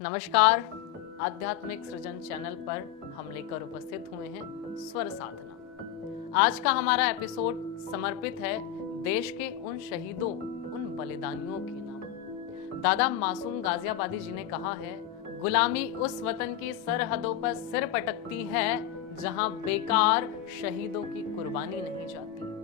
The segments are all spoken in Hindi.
नमस्कार। आध्यात्मिक सृजन चैनल पर हम लेकर उपस्थित हुए हैं स्वर साधना। आज का हमारा एपिसोड समर्पित है देश के उन शहीदों, उन बलिदानियों के नाम। दादा मासूम गाजियाबादी जी ने कहा है, गुलामी उस वतन की सरहदों पर सिर पटकती है जहां बेकार शहीदों की कुर्बानी नहीं जाती।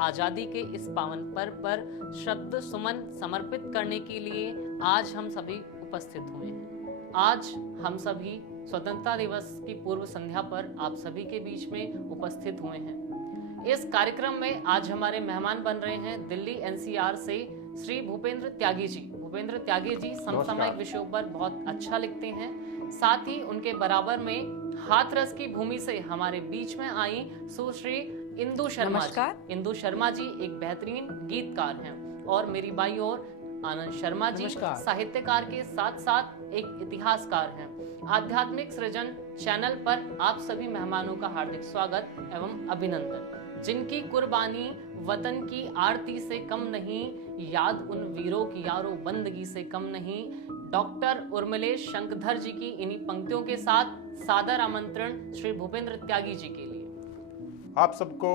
आजादी के इस पावन पर्व पर शब्द सुमन समर्पित करने के लिए आज हम सभी उपस्थित हुए हैं। आज हम सभी स्वतंत्रता दिवस की पूर्व संध्या पर आप सभी के बीच में उपस्थित हुए हैं। इस कार्यक्रम में आज हमारे मेहमान बन रहे हैं दिल्ली एनसीआर से श्री भूपेंद्र त्यागी जी। भूपेंद्र त्यागी जी समसामयिक विषयों पर बहुत अच्छा लिखते हैं। साथ ही उनके बराबर में हाथरस की भूमि से हमारे बीच में आई सुश्री इंदु शर्मा जी। इंदु शर्मा जी एक बेहतरीन गीतकार हैं और मेरी बाई ओर आनंद शर्मा जी साहित्यकार के साथ साथ एक इतिहासकार हैं। आध्यात्मिक सृजन चैनल पर आप सभी मेहमानों का हार्दिक स्वागत एवं अभिनंदन। जिनकी कुर्बानी वतन की आरती से कम नहीं, याद उन वीरों की यारो बंदगी से कम नहीं। डॉक्टर उर्मिलेश शंकधर जी की इन्हीं पंक्तियों के साथ सादर आमंत्रण श्री भूपेंद्र त्यागी जी के लिए। आप सबको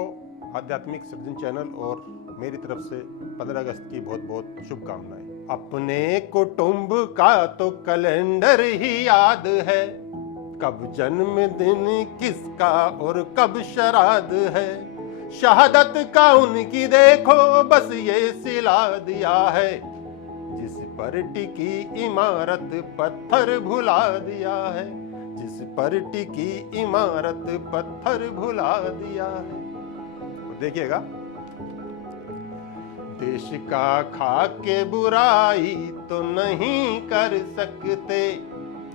आध्यात्मिक सृजन चैनल और मेरी तरफ से 15 अगस्त की बहुत बहुत शुभकामनाएं। अपने कुटुंब का तो कैलेंडर ही याद है, कब जन्मदिन किसका और कब श्राद्ध है। शहादत का उनकी देखो बस ये सिला दिया है, जिस पर टिकी इमारत पत्थर भुला दिया है। जिस पर टिकी इमारत पत्थर भुला दिया है। तो देखिएगा, देश का खाके बुराई तो नहीं कर सकते,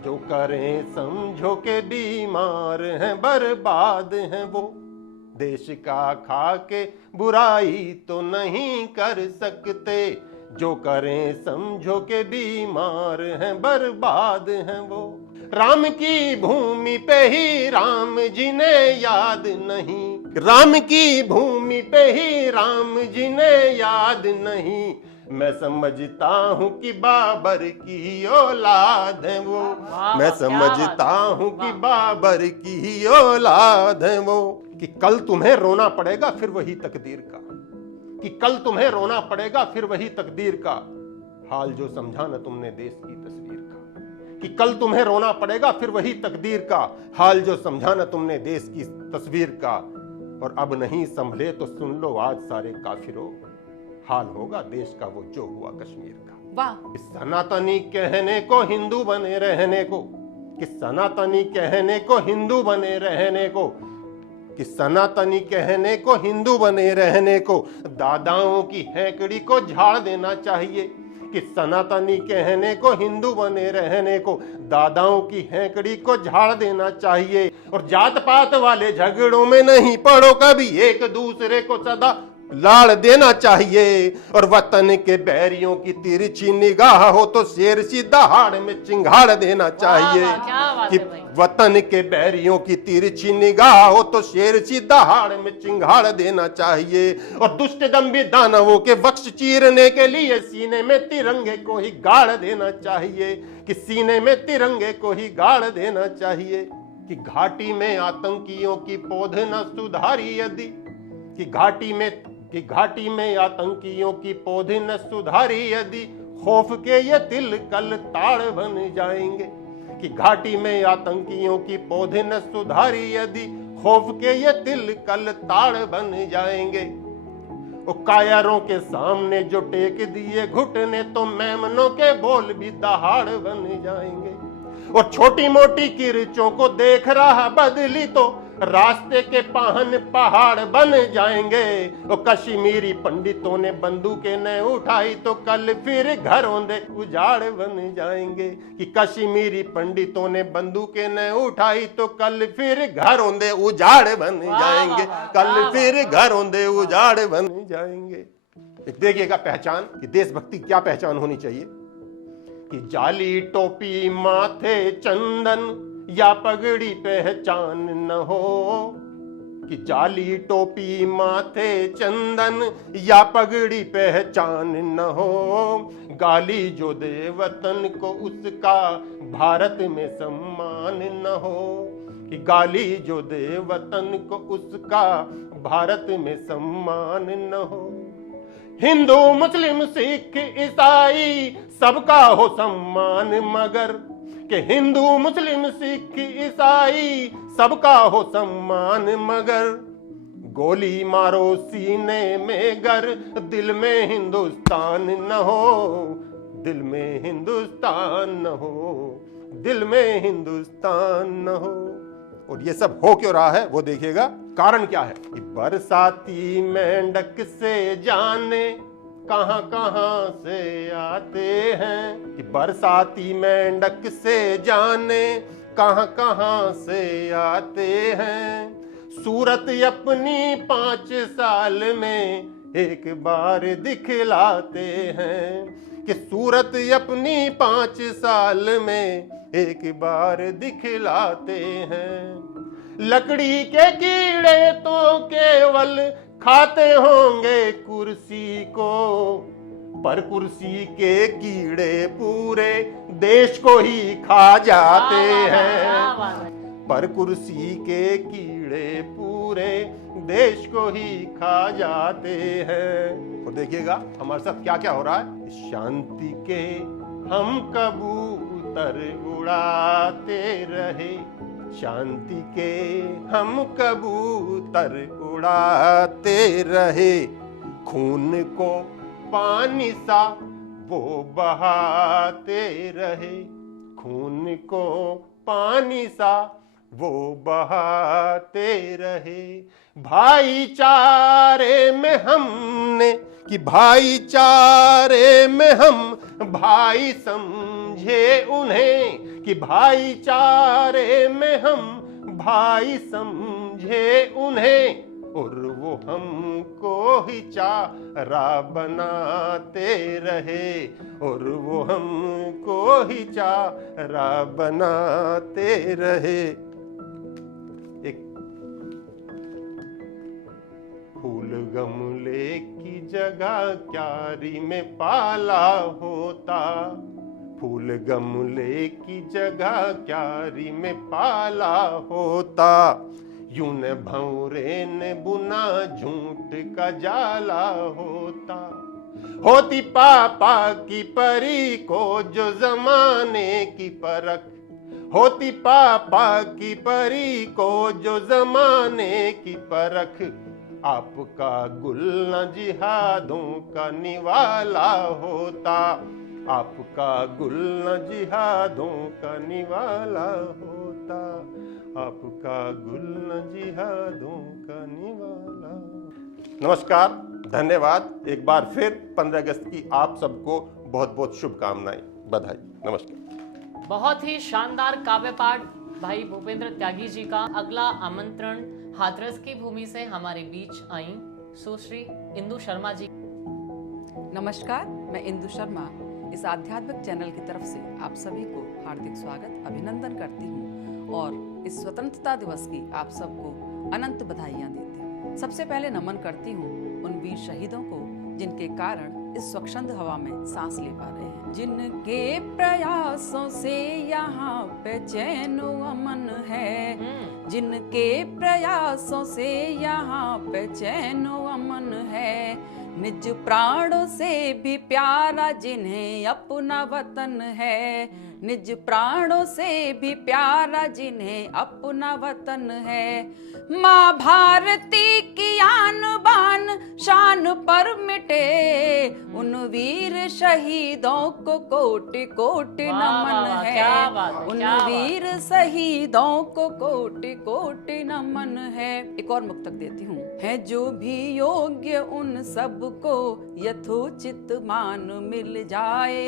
जो करें समझो के बीमार हैं बर्बाद हैं वो। देश का खाके बुराई तो नहीं कर सकते, जो करें समझो के बीमार हैं बर्बाद हैं वो। राम की भूमि पे ही राम जी ने याद नहीं, राम की भूमि पे ही राम जी ने याद नहीं। मैं समझता हूँ कि बाबर की औलाद है वो। मैं समझता हूँ कि बाबर की औलाद है वो। कि कल तुम्हें रोना पड़ेगा फिर वही तकदीर का, कि कल तुम्हें रोना पड़ेगा फिर वही तकदीर का, हाल जो समझा न तुमने देश की तस्वीर का। कि कल तुम्हें रोना पड़ेगा फिर वही तकदीर का, हाल जो समझा न तुमने देश की तस्वीर का। और अब नहीं संभले तो सुन लो आज सारे काफिरों, हाल होगा देश का वो जो हुआ कश्मीर का। वाह। इस सनातनी कहने को हिंदू बने रहने को, कि सनातनी कहने को हिंदू बने रहने को, कि सनातनी कहने को हिंदू बने रहने को, दादाओं की हैकड़ी को झाड़ देना चाहिए। कि सनातनी कहने को हिंदू बने रहने को, दादाओं की हैकड़ी को झाड़ देना चाहिए। और जात पात वाले झगड़ों में नहीं पड़ो कभी, एक दूसरे को सदा लाड़ देना चाहिए। और वतन के बैरियों की तिरछी निगाह हो तो शेर सी दहाड़ में चिंगाड़ देना चाहिए। कि वतन के बैरियों की तिरछी निगाह हो तो शेर सी दहाड़ में चिंगाड़ देना चाहिए। और दुष्ट दंभी दानवों के वक्ष चीरने के लिए सीने में तिरंगे को ही गाड़ देना चाहिए। कि सीने में तिरंगे को ही गाड़ देना चाहिए। कि घाटी में आतंकियों की पौध न सुधारी यदि, कि घाटी में आतंकियों की पौधे न सुधारी यदि, खौफ के ये तिल कल ताड़ बन जाएंगे। कि घाटी में आतंकियों की पौधे न सुधारी यदि, खौफ के ये तिल कल ताड़ बन जाएंगे। और कायरों के सामने जो टेक दिए घुटने, तो मेमनों के बोल भी दहाड़ बन जाएंगे। और छोटी मोटी किरचों को देख रहा बदली, तो रास्ते के पाहन पहाड़ बन जाएंगे। और कश्मीरी पंडितों ने बंदूकें न उठाई, तो कल फिर घरों दे उजाड़ बन जाएंगे। कि कश्मीरी पंडितों ने बंदूकें न उठाई, तो कल फिर घरों दे उजाड़ बन जाएंगे। कल फिर घरों दे उजाड़ बन जाएंगे। देखिएगा पहचान, कि देशभक्ति क्या पहचान होनी चाहिए। कि जाली टोपी माथे चंदन या पगड़ी पहचान न हो, कि जाली टोपी माथे चंदन या पगड़ी पहचान न हो, गाली जो दे वतन को उसका भारत में सम्मान न हो, कि गाली जो दे वतन को उसका भारत में सम्मान न हो। हिंदू मुस्लिम सिख ईसाई सबका हो सम्मान मगर, कि हिंदू मुस्लिम सिख ईसाई सबका हो सम्मान मगर, गोली मारो सीने में गर दिल में हिंदुस्तान न हो, दिल में हिंदुस्तान न हो, दिल में हिंदुस्तान न हो। और ये सब हो क्यों रहा है वो देखिएगा। कारण क्या है कि बरसाती मेंढक से जाने कहां कहां से आते हैं, कि बरसाती मेंढक से जाने कहां कहां से आते हैं। सूरत अपनी 5 साल में एक बार दिखलाते हैं, कि सूरत अपनी 5 साल में एक बार दिखलाते हैं। लकड़ी के कीड़े तो केवल खाते होंगे कुर्सी को, पर कुर्सी के कीड़े पूरे देश को ही खा जाते हैं, पर कुर्सी के कीड़े पूरे देश को ही खा जाते हैं। और देखिएगा हमारे साथ क्या क्या हो रहा है। शांति के हम कबूतर उड़ाते रहे, शांति के हम कबूतर उड़ाते रहे, खून को पानी सा वो बहाते रहे, खून को पानी सा वो बहाते रहे। भाईचारे में हमने, कि भाईचारे में हम भाई समझे उन्हें, कि भाईचारे में हम भाई समझे उन्हें, और वो हमको ही चारा बनाते रहे, और वो हमको ही चारा बनाते रहे। एक फूल गमले की जगह क्यारी में पाला होता, फूल गमले की जगह क्यारी में पाला होता, यूं न भंवरे ने बुना झूठ का जाला होता। होती पापा की परी को जो जमाने की परख, होती पापा की परी को जो जमाने की परख, आपका गुल जिहादों का निवाला होता, आपका गुल जिहादों का निवाला होता, आपका गुल जिहादों का निवाला। नमस्कार, धन्यवाद। एक बार फिर 15 अगस्त की आप सबको बहुत बहुत शुभकामनाएं, बधाई, नमस्कार। बहुत ही शानदार काव्य पाठ भाई भूपेंद्र त्यागी जी का। अगला आमंत्रण हाथरस की भूमि से हमारे बीच आई सुश्री इंदु शर्मा जी। नमस्कार, मैं इंदु शर्मा इस आध्यात्मिक चैनल की तरफ से आप सभी को हार्दिक स्वागत अभिनंदन करती हूँ और इस स्वतंत्रता दिवस की आप सबको अनंत बधाइयाँ देती हूँ। सबसे पहले नमन करती हूँ उन वीर शहीदों को जिनके कारण इस स्वच्छंद हवा में सांस ले पा रहे हैं, जिनके प्रयासों से यहाँ पे चैन अमन है, जिनके प्रयासों से यहाँ पे चैन अमन है, निज प्राणों से भी प्यारा जिन्हें अपना वतन है, निज प्राणों से भी प्यारा जिन्हें अपना वतन है। माँ भारती की आन बान शान पर मिटे उन वीर शहीदों को कोटि कोटि नमन है, उन वीर शहीदों को कोटि कोटि नमन है। एक और मुक्तक देती हूँ। है जो भी योग्य उन सबको यथोचित मान मिल जाए,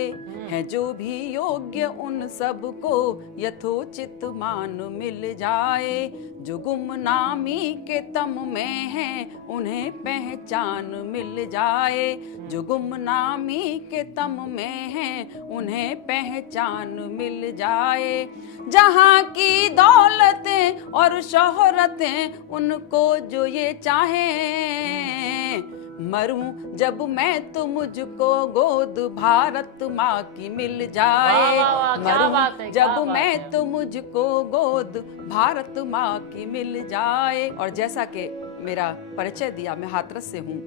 है जो भी योग्य उन सबको यथोचित मान मिल जाए। जो गुमनामी के तम में हैं उन्हें पहचान मिल जाए। जो गुमनामी के तम में हैं उन्हें पहचान मिल जाए। जहाँ की दौलतें और शोहरतें उनको जो ये चाहें, मरूं जब मैं तो मुझको गोद भारत माँ की मिल जाए। वाह, वाह, क्या बात है, मरूं क्या जब बात मैं है। तो मुझको गोद भारत माँ की मिल जाए। और जैसा कि मेरा परिचय दिया, मैं हाथरस से हूँ,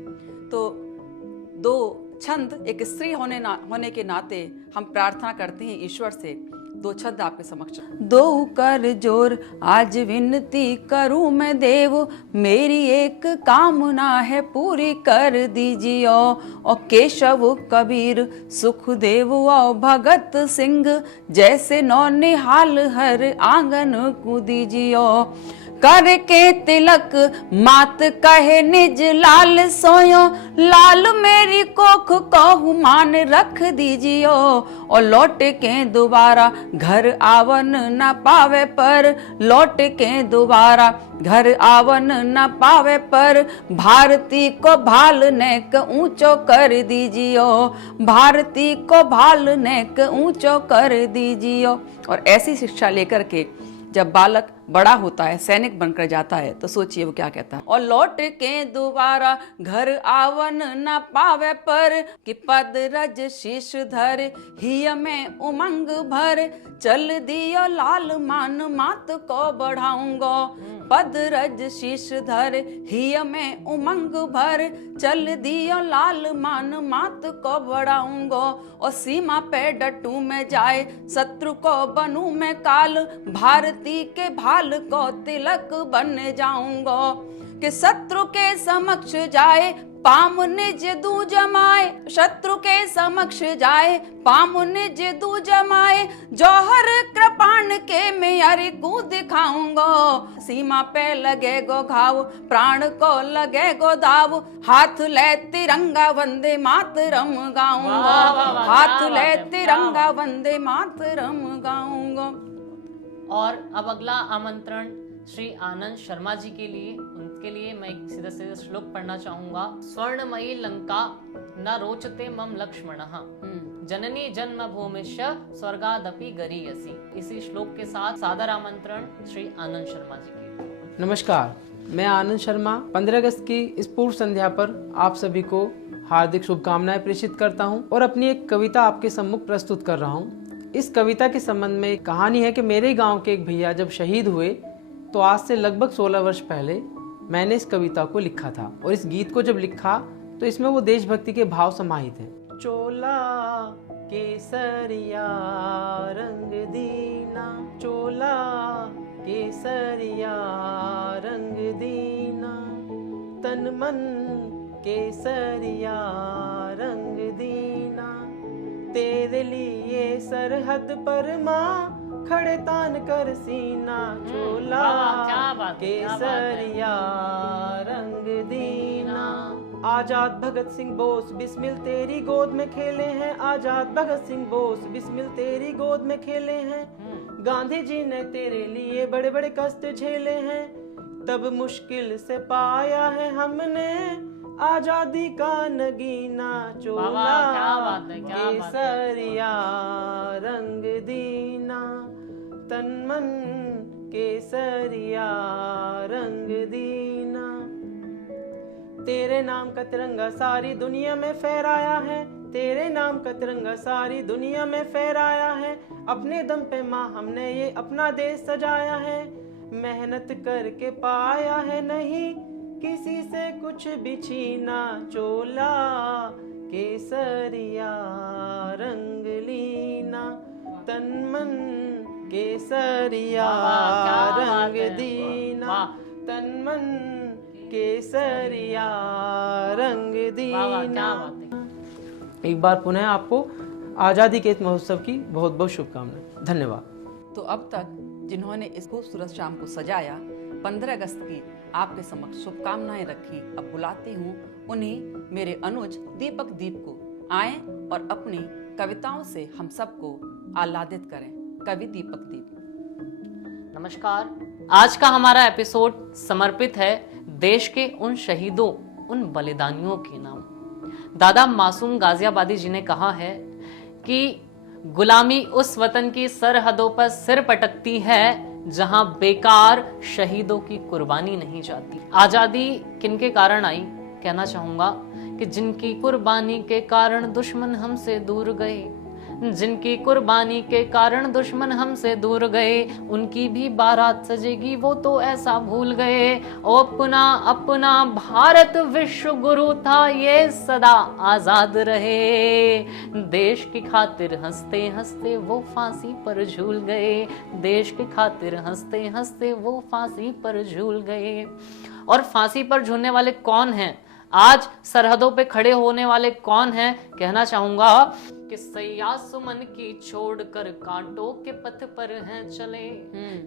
तो दो छंद, एक स्त्री होने के नाते हम प्रार्थना करते हैं ईश्वर से। दो छंद आपके समक्ष। दो कर जोर आज विनती करूं मैं देव, मेरी एक कामना है पूरी कर दीजिए। और केशव कबीर सुखदेव और भगत सिंह जैसे नौनिहाल हर आंगन को दीजिए। करके तिलक मात कहे निज लाल सोयो, लाल मेरी कोख कहू मान रख दीजियो। और लौट के दोबारा घर आवन न पावे पर, लौट के दोबारा घर आवन न पावे पर, भारती को भाल नेक ऊंचो कर दीजियो। भारती को भाल नेक ऊंचो कर दीजियो। और ऐसी शिक्षा लेकर के जब बालक बड़ा होता है, सैनिक बनकर जाता है, तो सोचिए वो क्या कहता है। और लौट के दोबारा घर आवन न पावे पर, कि पद रज शीश धर हिय में उमंग भर, चल दियो लाल मान मात को बढ़ाऊंगा। पद रज शीश धर हिय में उमंग भर, चल दियो लाल मान मात को बढ़ाऊंगा। और सीमा पे डटू में जाए शत्रु को बनू मैं काल, भारती के भाल को तिलक बन जाऊंगा। कि शत्रु के समक्ष जाए पाम निज दू जमाए, शत्रु के समक्ष जाए पाम निज दू जमाए, जौहर कृपाण के मैं अरे को दिखाऊंगा। सीमा पे लगे गो घाव प्राण को लगे गो दाव, हाथ ले तिरंगा वंदे मातरम गाऊंगा। हाथ ले तिरंगा वंदे मातरम गाऊंगा। और अब अगला आमंत्रण श्री आनंद शर्मा जी के लिए, उनके लिए मैं एक सीधा सीधा श्लोक पढ़ना चाहूंगा। स्वर्णमयी लंका न रोचते मम लक्ष्मणः, जननी जन्म भूमिश्च स्वर्गादपि गरीयसी। इसी श्लोक के साथ सादर आमंत्रण श्री आनंद शर्मा जी के लिए। नमस्कार, मैं आनंद शर्मा 15 अगस्त की इस पूर्व संध्या पर आप सभी को हार्दिक शुभकामनाएं प्रेषित करता हूं और अपनी एक कविता आपके सम्मुख प्रस्तुत कर रहा हूं। इस कविता के संबंध में एक कहानी है कि मेरे गांव के एक भैया जब शहीद हुए तो आज से लगभग 16 वर्ष पहले मैंने इस कविता को लिखा था। और इस गीत को जब लिखा तो इसमें वो देशभक्ति के भाव समाहित हैं। चोला केसरिया रंग दीना, चोला केसरिया रंग दीना, तन मन केसरिया रंग दीना, तेरे लिए सरहद पर माँ खड़े तान कर सीना, चोला केसरिया रंग दीना। आजाद भगत सिंह बोस बिस्मिल तेरी गोद में खेले हैं, आजाद भगत सिंह बोस बिस्मिल तेरी गोद में खेले हैं, गांधी जी ने तेरे लिए बड़े बड़े कष्ट झेले हैं, तब मुश्किल से पाया है हमने आजादी का नगीना, चोला केसरिया रंग दीना, तन मन केसरिया रंग दीना। तेरे नाम का तिरंगा सारी दुनिया में फहराया है, तेरे नाम का तिरंगा सारी दुनिया में फहराया है, अपने दम पे माँ हमने ये अपना देश सजाया है, मेहनत करके पाया है नहीं किसी से कुछ भी छीना, चोला केसरिया रंग लीना, तन मन केसरिया रंग दीना, तन मन केसरिया रंग दीना। एक बार पुनः आपको आजादी के इस महोत्सव की बहुत बहुत शुभकामनाएं। धन्यवाद। तो अब तक जिन्होंने इस खूबसूरत शाम को सजाया, 15 अगस्त की आपके समक्ष शुभकामनाएं रखी, अब बुलाती हूँ उन्हीं मेरे अनुज दीपक दीप को। आए और अपनी कविताओं से हम सबको आह्लादित करें। कवि दीपक दीप। नमस्कार, आज का हमारा एपिसोड समर्पित है देश के उन शहीदों, उन बलिदानियों के नाम। दादा मासूम गाजियाबादी जी ने कहा है कि गुलामी उस वतन की सरहदों पर सिर पटकती है जहां बेकार शहीदों की कुर्बानी नहीं जाती। आजादी किनके कारण आई? कहना चाहूंगा कि जिनकी कुर्बानी के कारण दुश्मन हमसे दूर गए, जिनकी कुर्बानी के कारण दुश्मन हमसे दूर गए, उनकी भी बारात सजेगी वो तो ऐसा भूल गए। ओ अपना अपना भारत विश्व गुरु था, ये सदा आजाद रहे। देश की खातिर हंसते हंसते वो फांसी पर झूल गए, देश की खातिर हंसते हंसते वो फांसी पर झूल गए। और फांसी पर झूलने वाले कौन हैं? आज सरहदों पे खड़े होने वाले कौन हैं? कहना चाहूंगा कि सैया सुमन की छोड़कर कांटों के पथ पर हैं चले,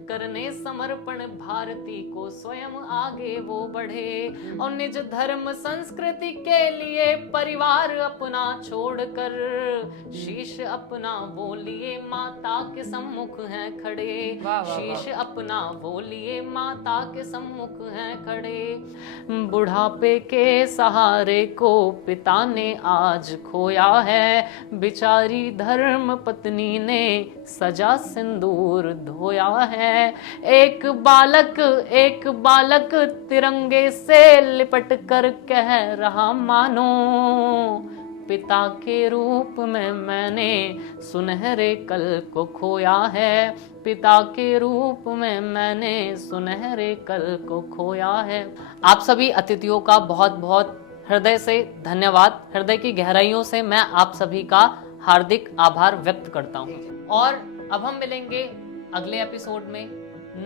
करने समर्पण भारती को स्वयं आगे वो बढ़े। और निज धर्म संस्कृति के लिए परिवार अपना छोड़कर शीश अपना वो लिए माता के सम्मुख हैं खड़े। शीश अपना वो लिए माता के सम्मुख हैं खड़े। बुढ़ापे के सहारे को पिता ने आज खोया है, बिचारी धर्म पत्नी ने सजा सिंदूर धोया है। एक बालक तिरंगे से लिपट कर कह रहा मानो, पिता के रूप में मैंने सुनहरे कल को खोया है, पिता के रूप में मैंने सुनहरे कल को खोया है। आप सभी अतिथियों का बहुत बहुत हृदय से धन्यवाद। हृदय की गहराइयों से मैं आप सभी का हार्दिक आभार व्यक्त करता हूं। और अब हम मिलेंगे अगले एपिसोड में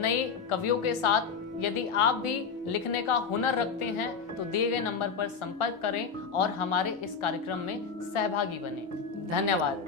नए कवियों के साथ। यदि आप भी लिखने का हुनर रखते हैं तो दिए गए नंबर पर संपर्क करें और हमारे इस कार्यक्रम में सहभागी बने। धन्यवाद।